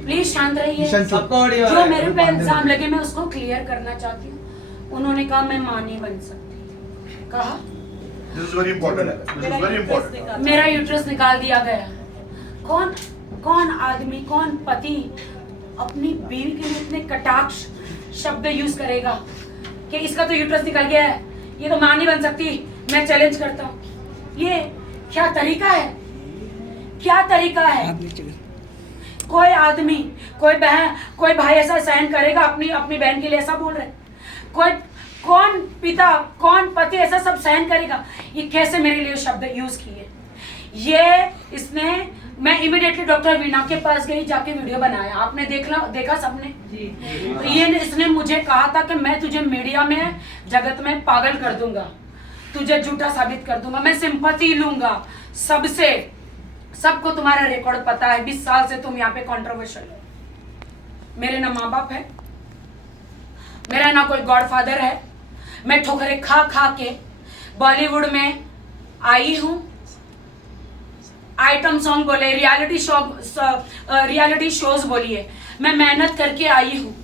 Please शांत रहिए। जो मेरे पे इल्जाम लगे मैं उसको क्लियर करना चाहती हूँ। उन्होंने कहा मैं मां नहीं बन सकती, कहा This is very important. This is very important. मेरा यूट्रस निकाल दिया गया। कौन आदमी, कौन पति अपनी बीवी के लिए इतने कटाक्ष शब्द यूज करेगा कि इसका तो यूट्रस निकल गया है, ये तो मां नहीं बन सकती। मैं चैलेंज करता हूँ, ये क्या तरीका है? क्या तरीका है? कोई आदमी, कोई बहन, कोई भाई ऐसा सहन करेगा अपनी बहन के लिए? ऐसा बोल रहे कौन पिता, कौन पति ऐसा सब सहन करेगा? ये कैसे मेरे लिए शब्द यूज किए? मैं इमीडिएटली डॉक्टर वीणा के पास गई, जाके वीडियो बनाया। आपने देखा सबने? तो इसने मुझे कहा था कि मैं तुझे मीडिया में, जगत में पागल कर दूंगा, तुझे झूठा साबित कर दूंगा, मैं सिंपैथी लूंगा सबसे। सबको तुम्हारा रिकॉर्ड पता है, 20 साल से तुम यहाँ पे कंट्रोवर्शियल हो। मेरे ना माँ बाप है, मेरा ना कोई गॉडफादर है। मैं ठोकरें खा के बॉलीवुड में आई हूँ। आइटम सॉन्ग बोले, रियलिटी शोज बोलिए, मैं मेहनत करके आई हूँ।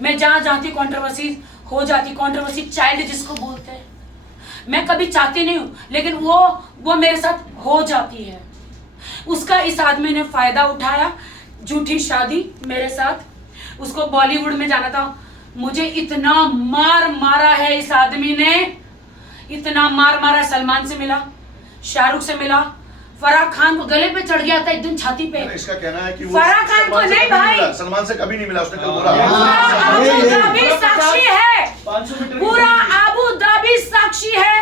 मैं जहाँ जाती कंट्रोवर्सी हो जाती, कंट्रोवर्सी चाइल्ड जिसको बोलते हैं। मैं कभी चाहती नहीं हूँ, लेकिन वो मेरे साथ हो जाती है। उसका इस आदमी ने फायदा उठाया, झूठी शादी मेरे साथ, उसको बॉलीवुड में जाना था। मुझे इतना मार मारा है इस आदमी ने, इतना मार मारा। सलमान से मिला, शाहरुख से मिला, फराह खान को गले पे चढ़ गया था एक दिन छाती पे। इसका कहना है कि वो फराह खान को नहीं भाई, सलमान से कभी नहीं मिला, उसने कल बोला। अबू धाबी साक्षी है, पूरा अबू धाबी साक्षी है।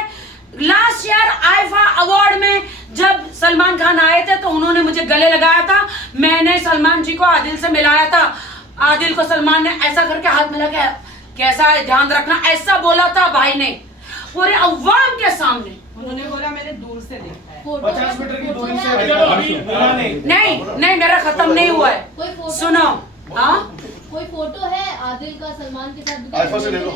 लास्ट ईयर आईफा अवार्ड में जब सलमान खान आए थे तो उन्होंने मुझे गले लगाया था। मैंने सलमान जी को आदिल से मिलाया था। आदिल को सलमान ने ऐसा करके हाथ मिला के कैसा है ध्यान रखना, ऐसा बोला था भाई ने पूरे अवाम के सामने। उन्होंने बोला मैंने दूर से देखा है, 50 मीटर की दूरी से। नहीं मेरा खत्म नहीं हुआ है, सुनो। हाँ, कोई फोटो है आदिल का सलमान के साथ? आईफा से ले लो,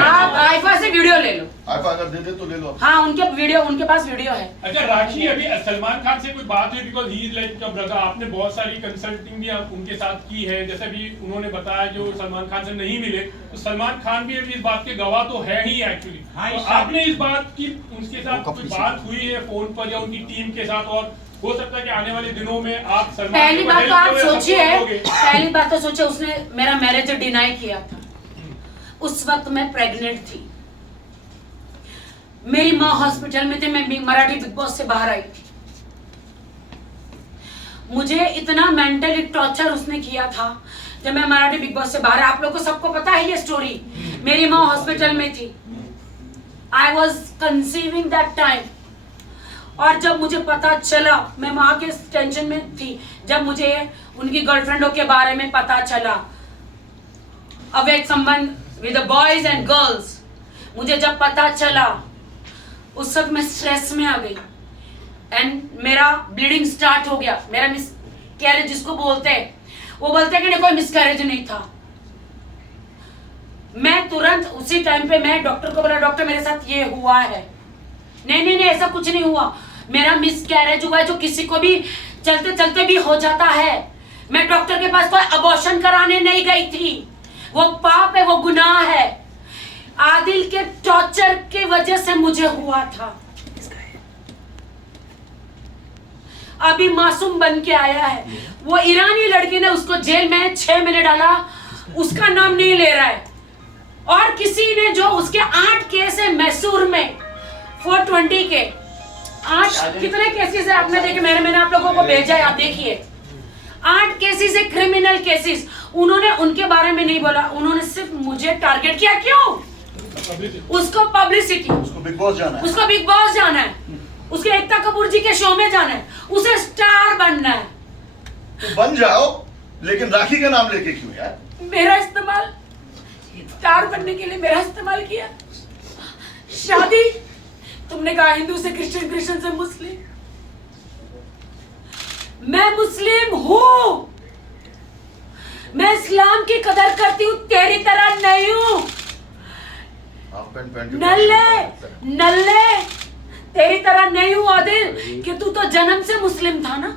आप आईफा से वीडियो ले लो। आईफा अगर दे दे तो ले लो। हाँ, उनके पास वीडियो है। अच्छा राखी, अभी सलमान खान से कोई बात हुई? Because he is like your brother. आपने बहुत सारी कंसल्टिंग भी उनके साथ की है, जैसे भी उन्होंने बताया जो सलमान खान से नहीं मिले, तो सलमान खान भी अभी इस बात के गवाह तो है ही एक्चुअली। तो आपने इस बात की उनके साथ कोई बात हुई है फोन पर या उनकी टीम के साथ? और हो सकता है कि आने वाले दिनों में आप सलमान पहली बात तो आप सोचिए, उसने मेरा मैरिज डिनाई किया था। उस वक्त मैं प्रेग्नेंट थी, मेरी माँ हॉस्पिटल में थी, मैं मराठी बिग बॉस से बाहर आई थी। मुझे इतना मेंटली टॉर्चर उसने किया था जब मैं मराठी बिग बॉस से बाहर। आप लोगों को सबको पता है ये स्टोरी। मेरी माँ हॉस्पिटल में थी, I was conceiving that time. और जब मुझे पता चला, मैं माँ के टेंशन में थी, जब मुझे उनकी गर्लफ्रेंडों के बारे में पता चला, अवैध संबंध with the boys and girls, मुझे जब पता चला उस वक्त मैं स्ट्रेस में आ गई एंड मेरा ब्लीडिंग स्टार्ट हो गया। मेरा मिसकैरेज जिसको बोलते हैं, वो बोलते हैं कि नहीं कोई मिसकैरेज नहीं था। मैं तुरंत उसी टाइम पे मैं डॉक्टर को बोला, डॉक्टर मेरे साथ ये हुआ है। नहीं ऐसा कुछ नहीं हुआ, मेरा मिसकैरेज हुआ है, जो किसी को भी चलते चलते भी हो जाता है। मैं डॉक्टर के पास कोई अबॉर्शन कराने नहीं गई थी, वो पाप है, वो गुनाह है। आदिल के टॉर्चर की वजह से मुझे हुआ था। अभी मासूम बन के आया है, वो ईरानी लड़की ने उसको जेल में 6 महीने डाला, उसका नाम नहीं ले रहा है। और किसी ने जो उसके 8 केस है मैसूर में 420 के 8 कितने केसेस है आपने देखे? मैंने आप लोगों को भेजा है, आप देखिए। 8 केसेस है, क्रिमिनल केसेस। उन्होंने उनके बारे में नहीं बोला, उन्होंने सिर्फ मुझे टारगेट किया। क्यों? उसको पब्लिसिटी, उसको बिग बॉस जाना है, उसके एकता कपूर जी के शो में जाना है, उसे स्टार बनना है। तो बन जाओ, लेकिन राखी का नाम लेके क्यों यार? मेरा इस्तेमाल स्टार बनने के लिए मेरा इस्तेमाल किया। शादी तुमने कहा हिंदू से क्रिश्चियन, क्रिश्चियन से मुस्लिम। मैं मुस्लिम हूं, मैं इस्लाम की कदर करती हूं, तेरी तरह नहीं हूं। नल्ले तेरी तरह नहीं हूं आदिल, कि तू तो जन्म से मुस्लिम था ना।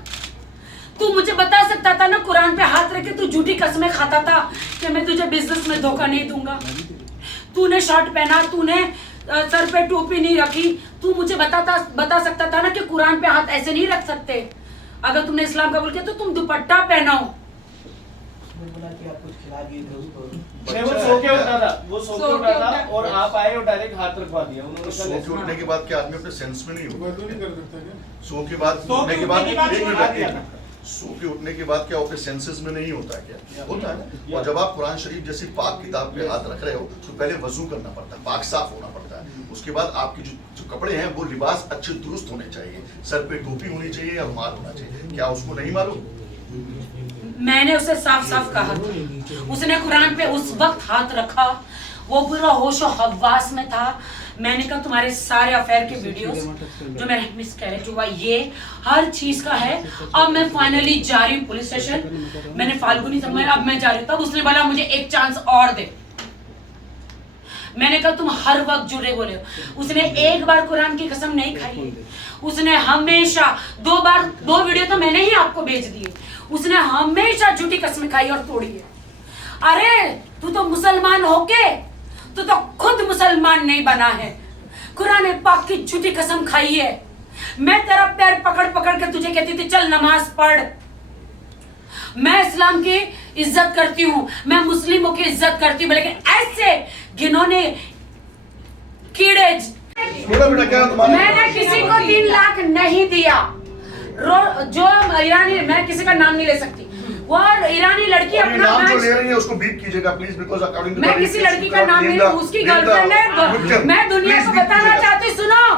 तू मुझे बता सकता था ना कुरान पे हाथ रख के तू झूठी कसमें खाता था कि मैं तुझे बिजनेस में धोखा नहीं दूंगा। तूने शर्ट पहना, तूने सर पे टोपी नहीं रखी, तू मुझे बता सकता था ना कि कुरान पे हाथ ऐसे नहीं रख सकते। अगर तुमने इस्लाम कबूल किया तो तुम दुपट्टा पहनाओ। नहीं, वो सो के उठा था, वो सो के उठा था और आप आए और डायरेक्ट हाथ रखवा दिया उन्होंने। सो के उठने के बाद क्या आदमी अपने सेंस में नहीं होगा? नहीं कर सकता क्या? सो के बाद सो उठने के के बाद उठने के बाद एक छोड़ा दिया मिनट, सो के उठने के बाद क्या अपने सेंसेस में नहीं होता है क्या? होता है ना। और जब आप कुरान शरीफ जैसी पाक किताब पे हाथ रख रहे हो तो पहले वजू करना पड़ता है, पाक साफ होना पड़ता है। उसके बाद आपके जो कपड़े हैं वो लिबास अच्छे दुरुस्त होने चाहिए, सर पे टोपी होनी चाहिए या रुमाल होना चाहिए। क्या उसको नहीं मालूम? मैंने उसे साफ साफ कहा था, उसने कुरान पे उस वक्त हाथ रखा, वो पूरा होशो हवास में था। मैंने कहा तुम्हारे सारे अफेयर के वीडियोस जो मेरा मिसकैरेज हुआ ये हर चीज का है। अब मैं फाइनली जा रही हूँ पुलिस स्टेशन। मैंने फाल्गुनी समय अब मैं जा रही हूँ। तब उसने बोला मुझे एक चांस और दे। मैंने कहा तुम हर वक्त जुड़े बोले हो। उसने एक बार कुरान की कसम नहीं खाई, उसने हमेशा दो वीडियो तो मैंने ही आपको भेज दिए। उसने हमेशा झूठी कसमें खाई और तोड़ी है। अरे तू तो मुसलमान होके तू तो खुद मुसलमान नहीं बना है, कुरान पाक की झूठी कसम खाई है। मैं तेरा पैर पकड़ पकड़ के तुझे कहती थी चल नमाज पढ़। मैं इस्लाम की इज्जत करती हूँ, मैं मुस्लिमों की इज्जत करती हूँ, लेकिन ऐसे घिनौने कीड़े बेटा क्या तुम्हारा? मैंने किसी को 3 लाख नहीं दिया। जो ईरानी, मैं किसी का नाम नहीं ले सकती, वो ईरानी लड़की और ये अपना नाम जो मैच, ले रही है उसको बीप कीजिएगा प्लीज, बिकॉज़ अकॉर्डिंग टू मैं किसी लड़की का नाम नहीं लूं, उसकी गर्लफ्रेंड है। मैं दुनिया को बताना चाहती हूँ, सुनो,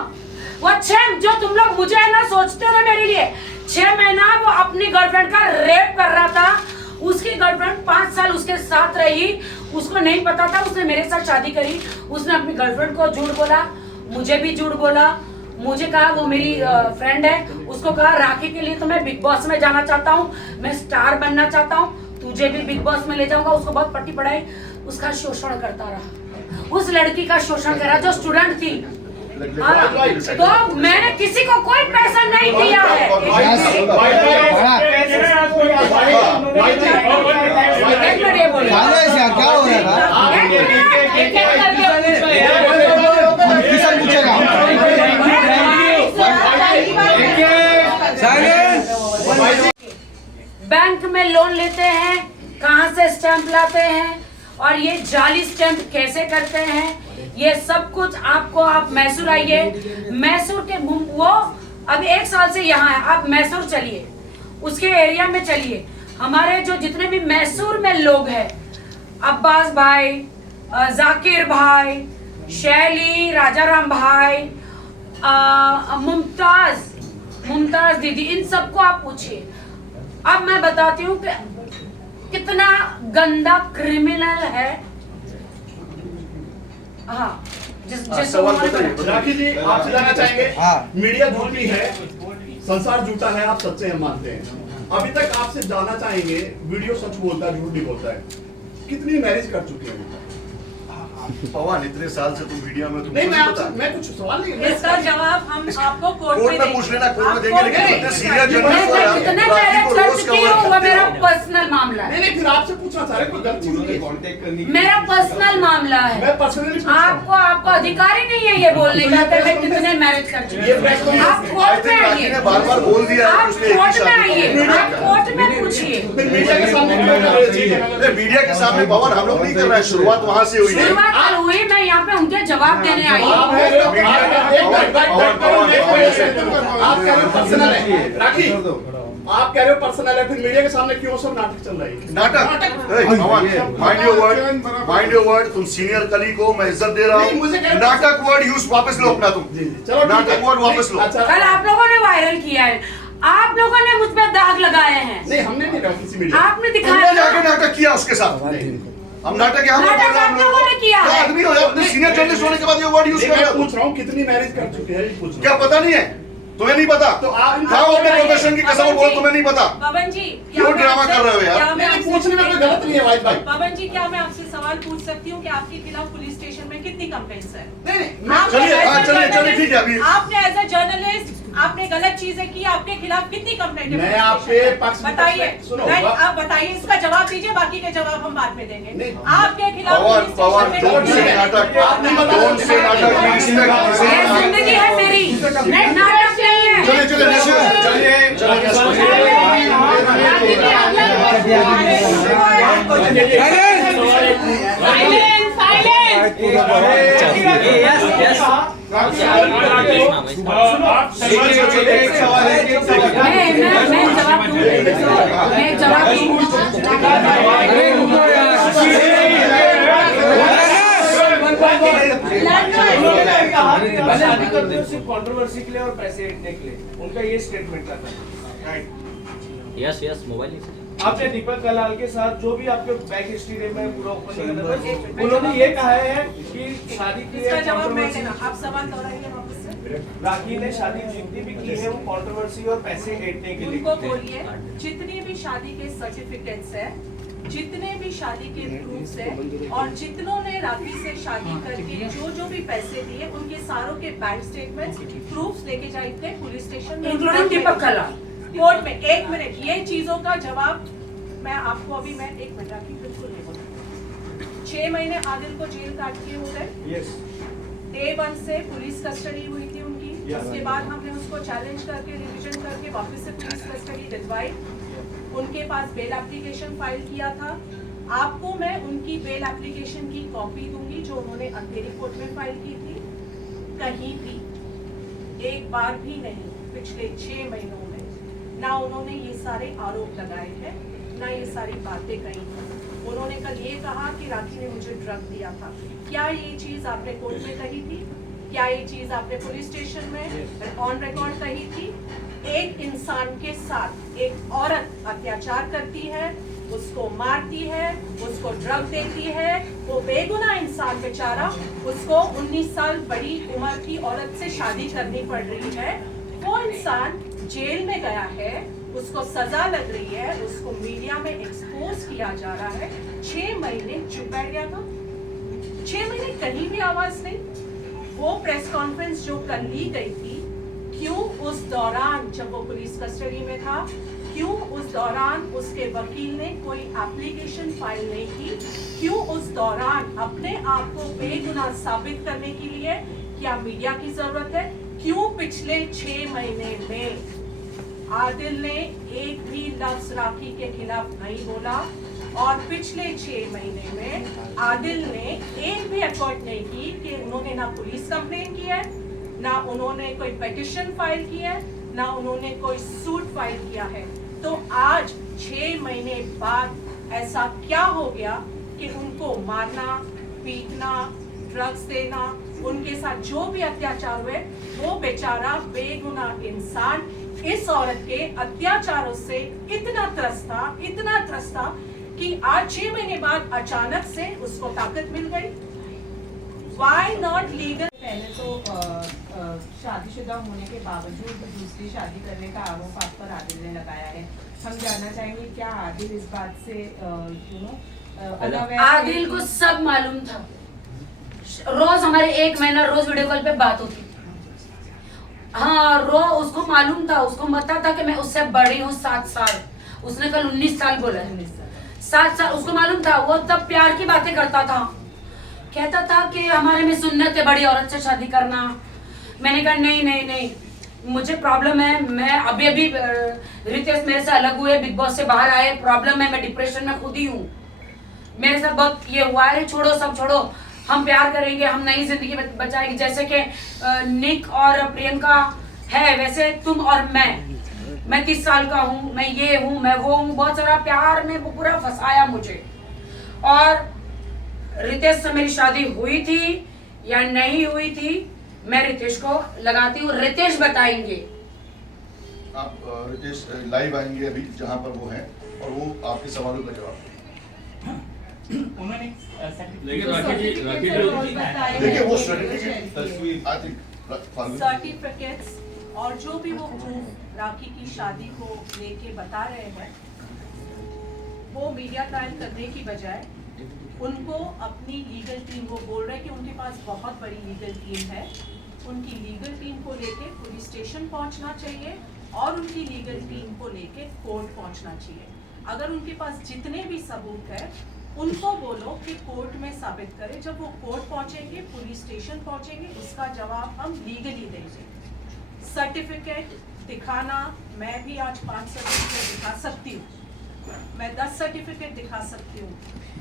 वो 6 जो तुम लोग मुझे है ना सोचते हो ना मेरे लिए, 6 महीना वो अपनी गर्लफ्रेंड का रेप कर रहा था। उसकी गर्लफ्रेंड 5 साल उसके साथ रही, उसको नहीं पता था, उसने मेरे साथ शादी करी। उसने अपनी गर्लफ्रेंड को झूठ बोला, मुझे भी झूठ बोला। मुझे कहा वो मेरी फ्रेंड है, उसको कहा राखी के लिए तो मैं बिग बॉस में जाना चाहता हूँ, मैं स्टार बनना चाहता हूँ, तुझे भी बिग बॉस में ले जाऊंगा। उसको बहुत पट्टी पढ़ाई, उसका शोषण करता रहा, उस लड़की का शोषण करा जो स्टूडेंट थी। हाँ, तो मैंने किसी को कोई पैसा नहीं दिया है। एक मिनट ये बोलिए। क्या हो रहा है? किसान पूछेगा। बैंक में लोन लेते हैं, कहाँ से स्टैंप लाते हैं और ये जाली स्टैंप कैसे करते हैं, ये सब कुछ आपको, आप मैसूर आइए, मैसूर के वो अभी 1 साल से यहाँ है, आप मैसूर चलिए, उसके एरिया में चलिए। हमारे जो जितने भी मैसूर में लोग हैं, अब्बास भाई, जाकिर भाई, शैली, राजाराम भाई, मुमताज दीदी, इन सबको आप पूछिए। अब मैं बताती हूँ कि कितना गंदा क्रिमिनल है। हाँ, सवाल बताइए। राखी जी, आपसे जानना चाहेंगे, हाँ। मीडिया झूठी है, संसार झूठा है, आप सच्चे हैं मानते हैं। अभी तक आपसे जानना चाहेंगे, वीडियो सच बोलता है झूठ नहीं बोलता है, कितनी मैरिज कर चुके हैं? पवन इतने साल से तुम मीडिया में, नहीं, मैं कुछ सवाल नहीं, इसका जवाब हम आपको कोर्ट कोर्ट में पूछ लेना, कोर्ट में देंगे, लेकिन इतने सीनियर जर्नलिस्ट हो यार, कितने राखी मैरिज को कर रोज चुकी हूँ, वो कवर मेरा करते हो। पर्सनल मामला है। नहीं, फिर आपसे पूछना चाह रहे, कोई गलत चीज नहीं है। मेरा पर्सनल मामला है। मैं पर्सनली आपको अधिकार ही नहीं है ये बोलने का कि मैं कितने मैरिज कर चुकी हूँ। आप I कोर्ट में think राखी आइए, ने बार-बार बोल दिया है आप कि उसने एक ही कोर्ट में शादी की आइए, है। आप कोर्ट में पूछिए। फिर मीडिया के सामने क्यों कर रहे हैं? नहीं, मीडिया के सामने पवन हम लोग नहीं कर रहे हैं, शुरुआत वहां से हुई है। शुरुआत कल हुई, मैं यहाँ पे उनके जवाब देने आई आप हूँ। कह रहे हो पर्सनल है, राखी आप कह रहे हो पर्सनल है, फिर मीडिया के सामने क्यों सब नाटक चल रही है? नाटक, माइंड योर वर्ड। तुम सीनियर कलीग हो, मैं इज्जत दे रहा नहीं, मुझे हूँ। क्या- नाटक वर्ड यूज वापस लो अपना तुम। चलो ठीक है। नाटक वर्ड वापस लो। अच्छा, कल आप लोगों ने वायरल किया है, आप लोगों ने मुझ पे दाग लगाए हैं, नहीं हमने नहीं कहा किसी मीडिया, आपने तुमने दिखाया जाके ना। नाटक किया उसके साथ। हम नाटक यहाँ पर नाटक कर रहे हैं, आप लोगों ने किया है। आदमी हो यार, अपने सीनियर जर्नलिस्ट होने के बाद ये वर्ड यूज कर रहे मैं हो। पूछ रहा हूँ कितनी मैरिज कर चुके हैं, ये पूछ रहा क्या पता नहीं है? तुम्हें नहीं पता? तो आप खाओ अपने प्रोफेशन की कसम, बोल तुम्हें नहीं पता। पवन जी, क्यों ड्रामा कर रहे हो यार? हूँ। नहीं, पूछने में कोई गलत नहीं है वाहिद भाई। पवन जी, क्या मैं आपसे सवाल पूछ सकती हूँ कि आपके खिलाफ पुलिस स्टेशन में कितनी कंप्लेंट्स है? नहीं, आपने चलिए, as a हाँ, चलिए, journalist- ठीक है, अभी- आपने एज अ जर्नलिस्ट आपने गलत चीजें की, आपके खिलाफ कितनी कंप्लेंट है? मैं आपके पक्ष में बताइए, सुनो, नहीं आप बताइए, इसका जवाब दीजिए, बाकी के जवाब हम बाद में देंगे। नहीं। आपके खिलाफ पवार पुलिस पवार स्टेशन में डोंट से कंप्लेंट है। नाटक, आप नहीं बता डोंट से नाटक, ये जिंदगी है मेरी, नाटक नहीं है। चलिए चलिए आप सलमान मैं जवाब दूंगी, मैं जवाब शादी करते हो सिर्फ कंट्रोवर्सी के लिए और पैसे ऐंठने के लिए, उनका ये स्टेटमेंट था। राइट। यस मोबाइल आपने दीपक कलाल के साथ जो भी आपके बैक हिस्ट्री में पूरा ओपन किया, उन्होंने ये कहा है कि शादी की इसका जवाब मैं कंट्रोवर्सी, देना, आप सवाल दोहराइए वापस से। राखी ने शादी जितनी भी की है वो कंट्रोवर्सी और पैसे ऐंठने के लिए उनको की है। बोलिए, जितने भी शादी के सर्टिफिकेट्स है, जितने भी शादी के प्रूफ्स है, और जितनों ने राखी से शादी करके जो भी पैसे दिए, उनके सारों के बैंक स्टेटमेंट्स, प्रूफ्स लेके जाते पुलिस स्टेशन में, इंक्लूडिंग दीपक कलाल। कोर्ट में। एक मिनट, ये चीजों का जवाब मैं आपको अभी, मैं एक मिनट राखी बिल्कुल नहीं बोलूंगी। 6 महीने आदिल को जेल काट के हो गए। यस। डे 1 से पुलिस कस्टडी हुई थी उनकी, उसके बाद हमने उसको चैलेंज करके रिविजन करके वापस से पुलिस कस्टडी दिलवाई, उनके पास बेल एप्लीकेशन फाइल किया था। आपको मैं उनकी बेल एप्लीकेशन की कॉपी दूंगी जो उन्होंने अंधेरी कोर्ट में फाइल की थी। कहीं भी एक बार भी नहीं पिछले 6 महीनों में ना उन्होंने ये सारे आरोप लगाए हैं, ना ये सारी बातें कही हैं। उन्होंने कल ये कहा कि राखी ने मुझे ड्रग दिया था। क्या ये चीज आपने कोर्ट में कही थी? क्या ये चीज आपने पुलिस स्टेशन में ऑन रिकॉर्ड कही थी? एक इंसान के साथ एक औरत अत्याचार करती है, उसको मारती है, उसको ड्रग देती है, वो बेगुनाह इंसान बेचारा, उसको 19 साल बड़ी उम्र की औरत से शादी करनी पड़ रही है, वो इंसान जेल में गया है, उसको सजा लग रही है, उसको मीडिया में एक्सपोज किया जा रहा है। 6 महीने चुप बैठ गया था, 6 महीने कहीं भी आवाज नहीं। वो प्रेस कॉन्फ्रेंस जो कल ली गई थी, क्यों उस दौरान जब वो पुलिस कस्टडी में था, क्यों उस दौरान उसके वकील ने कोई एप्लीकेशन फाइल नहीं की? क्यों उस दौरान अपने आप को बेगुनाह साबित करने के लिए क्या मीडिया की जरूरत है? क्यों पिछले 6 महीने में आदिल ने एक भी लफ्ज राखी के खिलाफ नहीं बोला? और पिछले 6 महीने में आदिल ने एक भी एफर्ट नहीं की कि उन्होंने ना पुलिस कंप्लेन की है, ना उन्होंने कोई पिटीशन फाइल की है, ना उन्होंने कोई सूट फाइल किया है। तो आज 6 महीने बाद ऐसा क्या हो गया कि उनको मारना, पीटना, ड्रग्स देना, उनके साथ जो भी अत्याचार हुए, वो बेचारा बेगुनाह इंसान इस औरत के अत्याचारों से इतना त्रस्त था कि आज 6 महीने बाद अचानक से उसको ताकत मिल गई। Why not legal? पहले तो शादीशुदा होने के बावजूद दूसरी शादी करने का आरोप आप पर आदिल ने लगाया है। हम जानना चाहेंगे क्या आदिल इस बात से आदिल को सब मालूम था। रोज हमारे 1 महीना रोज वीडियो कॉल पे बात होती। हाँ, उसको मालूम था, उसको पता था कि मैं उससे बड़ी हूँ 7 साल। उसने कल 19 साल बोला है। 7 साल उसको मालूम था। वो तब प्यार की बातें करता था, कहता था कि हमारे में सुन्नत है बड़ी औरत से शादी करना। मैंने कहा नहीं, मुझे प्रॉब्लम है। मैं अभी रितेश मेरे से अलग हुए, बिग बॉस से बाहर आए, प्रॉब्लम है, मैं डिप्रेशन में खुद ही हूँ, मेरे साथ बहुत ये हुआ है। छोड़ो, सब छोड़ो, हम प्यार करेंगे, हम नई जिंदगी बचाएंगे। जैसे कि निक और प्रियंका है, वैसे तुम और मैं 30 साल का हूँ, मैं ये हूँ, मैं वो हूँ। बहुत सारा प्यार में वो पूरा फंसाया मुझे। और रितेश से मेरी शादी हुई थी या नहीं हुई थी, मैं रितेश को लगाती हूँ। रितेश बताएंगे। आप रितेश लाइव आएंगे अभी जहाँ पर वो हैं और वो आपके सवालों का जवाब उन्होंने देखिए वो सर्टिफिकेट्स और जो भी वो प्रूफ राखी की शादी को लेके बता रहे हैं, वो मीडिया ट्रायल करने की बजाय उनको अपनी लीगल टीम, वो बोल रहे हैं कि उनके पास बहुत बड़ी लीगल टीम है, उनकी लीगल टीम को लेके पुलिस स्टेशन पहुंचना चाहिए और उनकी लीगल टीम को लेके कोर्ट पहुंचना चाहिए। अगर उनके पास जितने भी सबूत है उनको बोलो कि कोर्ट में साबित करें। जब वो कोर्ट पहुंचेंगे, पुलिस स्टेशन पहुंचेंगे, उसका जवाब हम लीगली देंगे। सर्टिफिकेट दिखाना, मैं भी आज 5 सर्टिफिकेट दिखा सकती हूँ, मैं 10 सर्टिफिकेट दिखा सकती हूँ,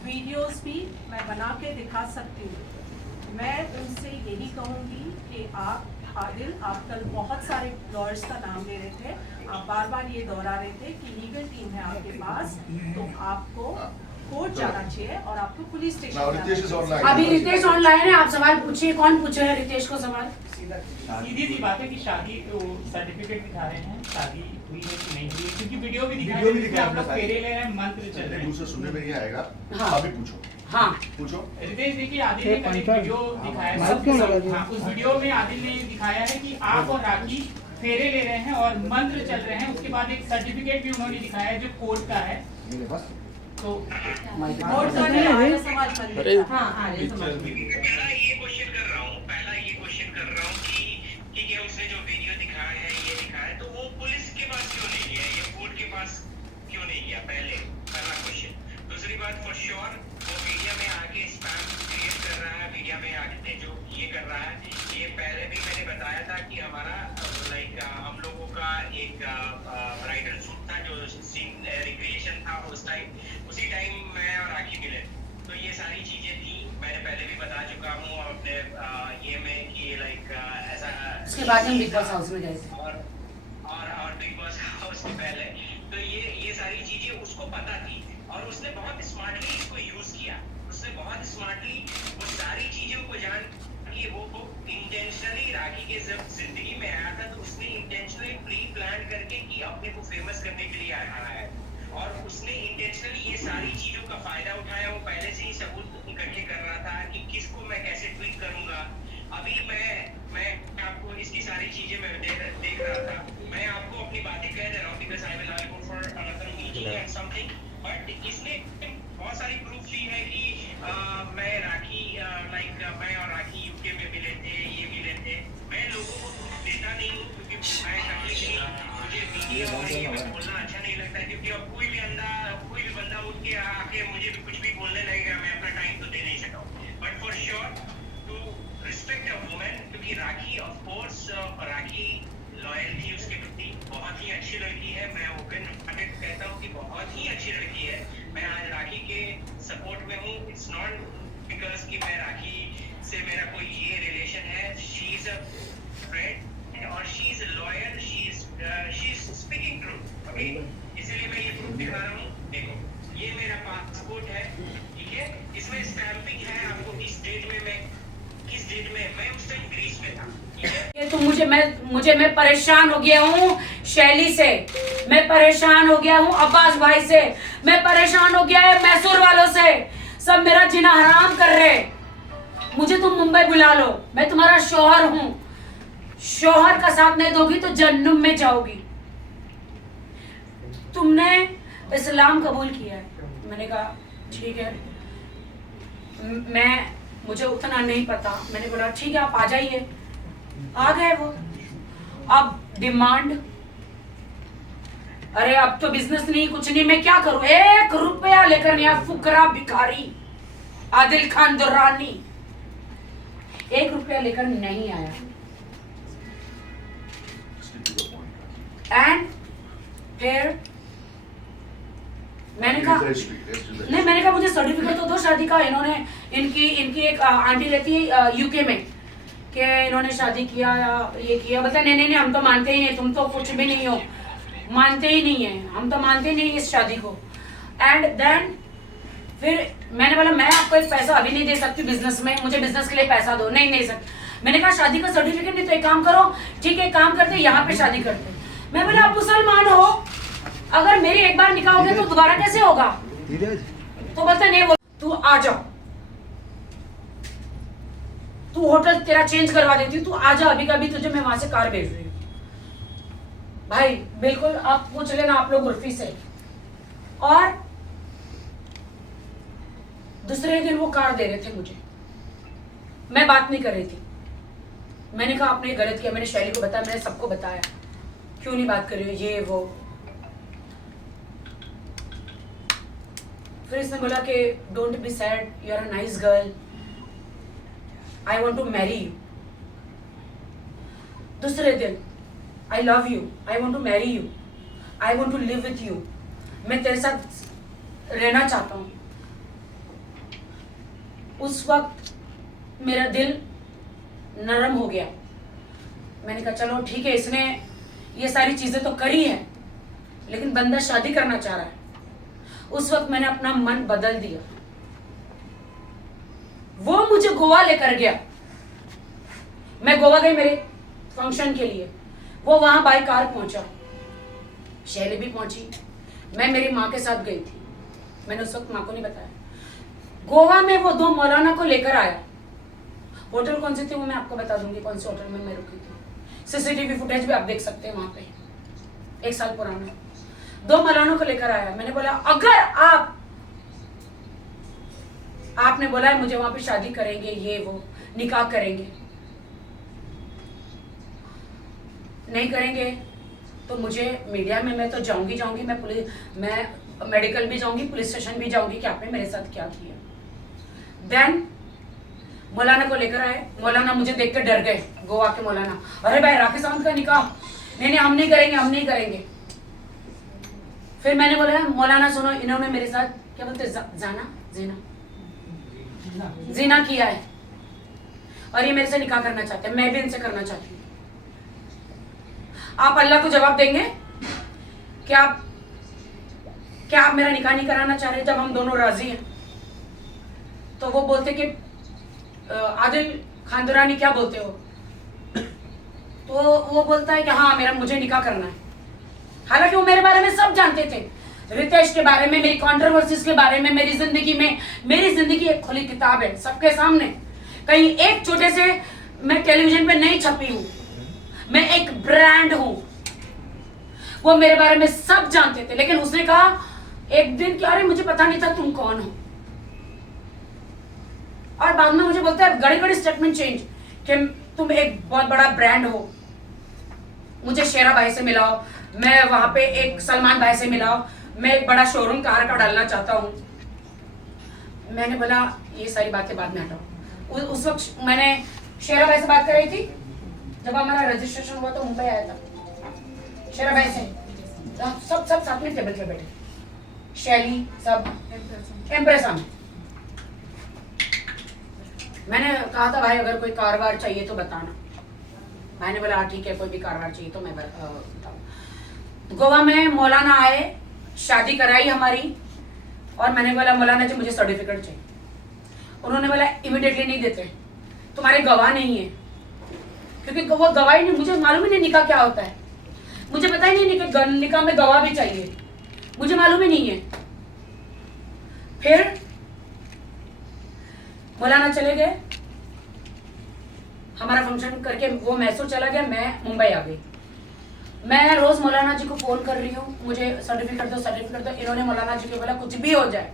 वीडियोस भी मैं बना के दिखा सकती हूँ। मैं उनसे यही कहूँगी कि आप आदिल, आप कल बहुत सारे लॉयर्स का नाम ले रहे थे, आप बार बार ये दोहरा रहे थे कि लीगल टीम है आपके पास, तो आपको कोर्ट जाना चाहिए और आपको पुलिस स्टेशन Now, जाना Ritesh is चाहिए। online. अभी रितेश ऑनलाइन है, आप सवाल पूछिए। कौन पूछ रहे हैं रितेश को सवाल? सीधी सी बात है कि शादी सर्टिफिकेट दिखा रहे हैं, शादी हुई है कि नहीं हुई है, क्योंकि वीडियो भी दिखा वीडियो भी रहे हैं, दिखा आप लोग रहे हैं, फेरे ले रहे हैं, मंत्र चल रहे हैं। मुझसे सुनने में नहीं आएगा। हाँ। अभी पूछो, हाँ, पूछो। रितेश देखिए, आदिल ने कल एक वीडियो दिखाया माइक क्यों लगा दिया? हाँ, उस वीडियो में आदिल ने दिखाया है कि आप और राखी फेरे ले रहे हैं और मंत्र चल रहे हैं। उसके बाद एक सर्टिफिकेट भी उन्होंने दिखाया है जो कोर्ट का है। तो कोर्ट का नहीं, आर्य समाज मंदिर का। हाँ, आर्य समाज में। पहला ये क्वेश्चन कर रहा हूँ कि ठीक है, उसने जो वीडियो दिखाया है, ये दिखाया है, तो वो पुलिस के पास क्यों नहीं गया, ये कोर्ट के पास क्यों नहीं गया? पहला क्वेश्चन। दूसरी बात, फॉर श्योर वो मीडिया में आके स्पैम क्रिएट कर रहा है, मीडिया में आके जो ये कर रहा है, ये पहले भी मैंने बताया था कि हमारा हम लोगों का एक ब्राइडल शूट था, जो सीन रिक्रिएशन था उस टाइम, उसी टाइम मैं और राखी मिले। तो ये सारी चीजें थी, मैंने पहले भी बता चुका हूँ अपने ये में कि ऐसा। उसके बाद हम बिग बॉस हाउस में गए थे और बिग बॉस हाउस से पहले तो ये सारी चीजें उसको पता थी और उसने बहुत स्मार्टली इसको यूज किया। उसने बहुत स्मार्टली वो सारी चीजों को जान कि वो इंटेंशनली राखी के जब जिंदगी में आया था, तो उसने इंटेंशनली प्री प्लान करके कि अपने को फेमस करने के लिए आया है और उसने इंटेंशनली ये सारी चीजों का फायदा उठाया। वो पहले से ही सबूत इकट्ठे कर रहा था कि किसको मैं कैसे ट्वीट करूंगा। अभी मैं आपको इसकी सारी चीजें मैं देख रहा था, मैं आपको अपनी बातें कह दे रहा हूँ because I will go for another meeting and something, but इसने बहुत सारी प्रूफ दी है कि मैं राखी मैं और राखी यूके में मिले थे, ये मिले थे। मैं लोगों को प्रूफ देता नहीं हूँ क्योंकि मैं टेक्निकली मुझे मीडिया और ये में बोलना अच्छा नहीं लगता है, क्योंकि अब कोई भी बंदा उठ के आके मुझे भी कुछ भी बोलने लगेगा, मैं अपना टाइम तो दे नहीं सकता हूँ। But for sure to respect a women, क्योंकि Rakhi of course Rakhi loyal थी उसके प्रति, बहुत ही अच्छी लड़की है। मैं ओपन हार्टेड कहता हूँ कि बहुत ही अच्छी लड़की है। मैं आज राखी के सपोर्ट में हूँ। इट्स नॉट बिकॉज कि मैं राखी से मेरा कोई ये रिलेशन है। शी इज अ फ्रेंड और she is loyal, she is speaking truth. Okay, इसलिए मैं ये प्रूफ दिखा रहा हूँ। देखो, ये मेरा पासपोर्ट है, ठीक है, इसमें स्टैंपिंग है आपको किस डेट में मैं उस टाइम ग्रीस में था, ठीक है। ये तो मैं परेशान हो गया हूँ शैली से, मैं परेशान हो गया हूँ अब्बास भाई से, मैं परेशान हो गया है मैसूर वालों से। सब मेरा जीना हराम कर रहे। मुझे तुम मुंबई बुला लो, मैं तुम्हारा शौहर हूँ। शौहर का साथ नहीं दोगी तो जन्नम में जाओगी। तुमने इस्लाम कबूल किया है। मैंने कहा ठीक है, मुझे उतना नहीं पता। मैंने बोला ठीक है, आप आ जाइए। आ गए वो। अब डिमांड, अरे अब तो बिजनेस नहीं, कुछ नहीं, मैं क्या करूं? 1 रुपया लेकर नहीं आया फुकरा भिखारी आदिल खान दुर्रानी, 1 रुपया लेकर नहीं आया। एंड फिर मैंने कहा नहीं, मैंने कहा मुझे सर्टिफिकेट तो दो शादी का। इन्होंने इनकी एक आंटी रहती है यूके में, कि इन्होंने शादी किया, ये किया। बता नहीं, हम तो मानते ही नहीं, तुम तो कुछ भी नहीं हो, मानते ही नहीं है, हम तो मानते ही नहीं इस शादी को। एंड देन फिर मैंने बोला मैं आपको एक पैसा अभी नहीं दे सकती बिजनेस में, मुझे बिजनेस के लिए पैसा दो। नहीं दे सकती। मैंने कहा शादी का सर्टिफिकेट नहीं, तो एक काम करो, ठीक है, काम करते यहाँ पे शादी करते। मैं बोला आप मुसलमान हो, अगर मेरी एक बार निकाह हो गया तो दोबारा कैसे होगा? तो बोलते नहीं, वो तू आ जाओ, तू होटल तेरा चेंज करवा देती हूँ, तू आ जा अभी कभी, तुझे मैं वहां से कार भेज रही हूँ। भाई बिल्कुल आप पूछ लेना आप लोग उर्फी से। और दूसरे दिन वो कार दे रहे थे मुझे, मैं बात नहीं कर रही थी, मैंने कहा आपने गलत किया, मैंने शैली को बताया, मैंने सबको बताया, क्यों नहीं बात कर रही हो, ये वो। फिर इसने बोला कि don't be sad, you are a nice girl, I want to marry you. दूसरे दिन I love you, I want to marry you, I want to live with you, मैं तेरे साथ रहना चाहता हूँ। उस वक्त मेरा दिल नरम हो गया। मैंने कहा चलो ठीक है, इसने ये सारी चीजें तो करी है, लेकिन बंदा शादी करना चाह रहा है। उस वक्त मैंने अपना मन बदल दिया। वो मुझे गोवा लेकर गया, मैं गोवा गई मेरे फंक्शन के लिए, वो वहां बाई कार पहुंचा, शैली भी पहुंची, मैं मेरी माँ के साथ गई थी, मैंने उस वक्त माँ को नहीं बताया। गोवा में वो 2 मौलाना को लेकर आया। होटल कौन सी थी वो मैं आपको बता दूंगी, कौन से होटल में मैं रुकी थी। सीसीटीवी फुटेज भी आप देख सकते हैं वहां पे, 1 साल पुराना। 2 मौलानों को लेकर आया। मैंने बोला अगर आपने बोला है मुझे वहां पे शादी करेंगे, ये वो निकाह करेंगे, नहीं करेंगे तो मुझे मीडिया में मैं तो जाऊंगी, मैं मेडिकल भी जाऊंगी, पुलिस स्टेशन भी जाऊंगी कि आपने मेरे साथ क्या किया। देन मौलाना को लेकर आए। मौलाना मुझे देख कर डर गए, गोवा के मौलाना। अरे भाई राखी सावंत का निकाह, नहीं हम नहीं करेंगे, हम नहीं करेंगे। फिर मैंने बोला मौलाना सुनो, इन्होंने मेरे साथ क्या बोलते जीना किया है और ये मेरे से निकाह करना चाहते हैं, मैं भी इनसे करना चाहती हूँ। आप अल्लाह को जवाब देंगे क्या आप मेरा निकाह नहीं कराना चाह रहे जब हम दोनों राजी हैं? तो वो बोलते कि आदिल खान दुरानी क्या बोलते हो? तो वो बोलता है कि हाँ मुझे निकाह करना है। हालांकि वो मेरे बारे में सब जानते थे, रितेश के बारे में, मेरी कंट्रोवर्सीज के बारे में, मेरी जिंदगी एक खुली किताब है सबके सामने। कहीं एक छोटे से मैं टेलीविजन पे नहीं छपी हूं, मैं एक ब्रांड हूं। वो मेरे बारे में सब जानते थे, लेकिन उसने कहा एक दिन कि अरे मुझे पता नहीं था तुम कौन हो। और बाद में मुझे बोलता है घड़ी स्टेटमेंट चेंज कि तुम एक बहुत बड़ा ब्रांड हो, मुझे शेरा भाई से मिलाओ, मैं वहां पे एक सलमान भाई से मिलाओ, मैं एक बड़ा शोरूम कार का डालना चाहता हूँ। मैंने बोला ये सारी बातें बाद में हटाओ। उस वक्त मैंने शेरा भाई से बात कर रही थी, जब हमारा रजिस्ट्रेशन हुआ तो मुंबई आया था शेरा भाई से, सब साथ में टेबल पे बैठे, शैली सब एम्प्रेस में। मैंने कहा था भाई अगर कोई कारवार चाहिए तो बताना। भाई ने बोला ठीक है, कोई भी कारवार चाहिए तो मैं बताऊँ। गोवा में मौलाना आए, शादी कराई हमारी, और मैंने बोला मौलाना जी मुझे सर्टिफिकेट चाहिए। उन्होंने बोला इमीडिएटली नहीं देते, तुम्हारे गवाह नहीं है, क्योंकि वो गवाही नहीं, मुझे मालूम ही नहीं निकाह क्या होता है, मुझे पता ही नहीं निकाह में गवाह भी चाहिए, मुझे मालूम ही नहीं है। फिर मौलाना चले गए, हमारा फंक्शन करके वो मैसूर चला गया, मैं मुंबई आ गई। मैं रोज मौलाना जी को फोन कर रही हूँ, मुझे सर्टिफिकेट दो। इन्होंने मौलाना जी को बोला कुछ भी हो जाए,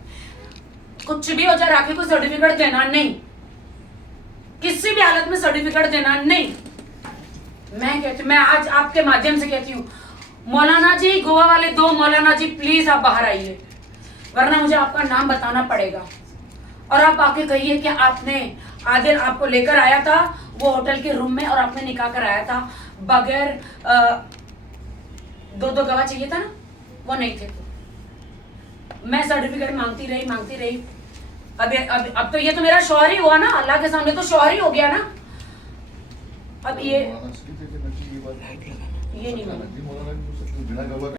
राखी को सर्टिफिकेट देना नहीं, किसी भी हालत में सर्टिफिकेट देना नहीं। मैं आज आपके माध्यम से कहती हूँ मौलाना जी, गोवा वाले 2 मौलाना जी प्लीज आप बाहर आइए, वरना मुझे आपका नाम बताना पड़ेगा। और आप आके कहिए कि आपने आदिल आपको लेकर आया था वो होटल के रूम में और आपने निकाह कराया था बगैर 2 गवाह चाहिए था ना, वो नहीं थे। तो मैं सर्टिफिकेट मांगती रही। अब तो ये तो मेरा शौहर ही हुआ ना, अल्लाह के सामने तो शौहर ही हो गया ना। अब ये नहीं माना।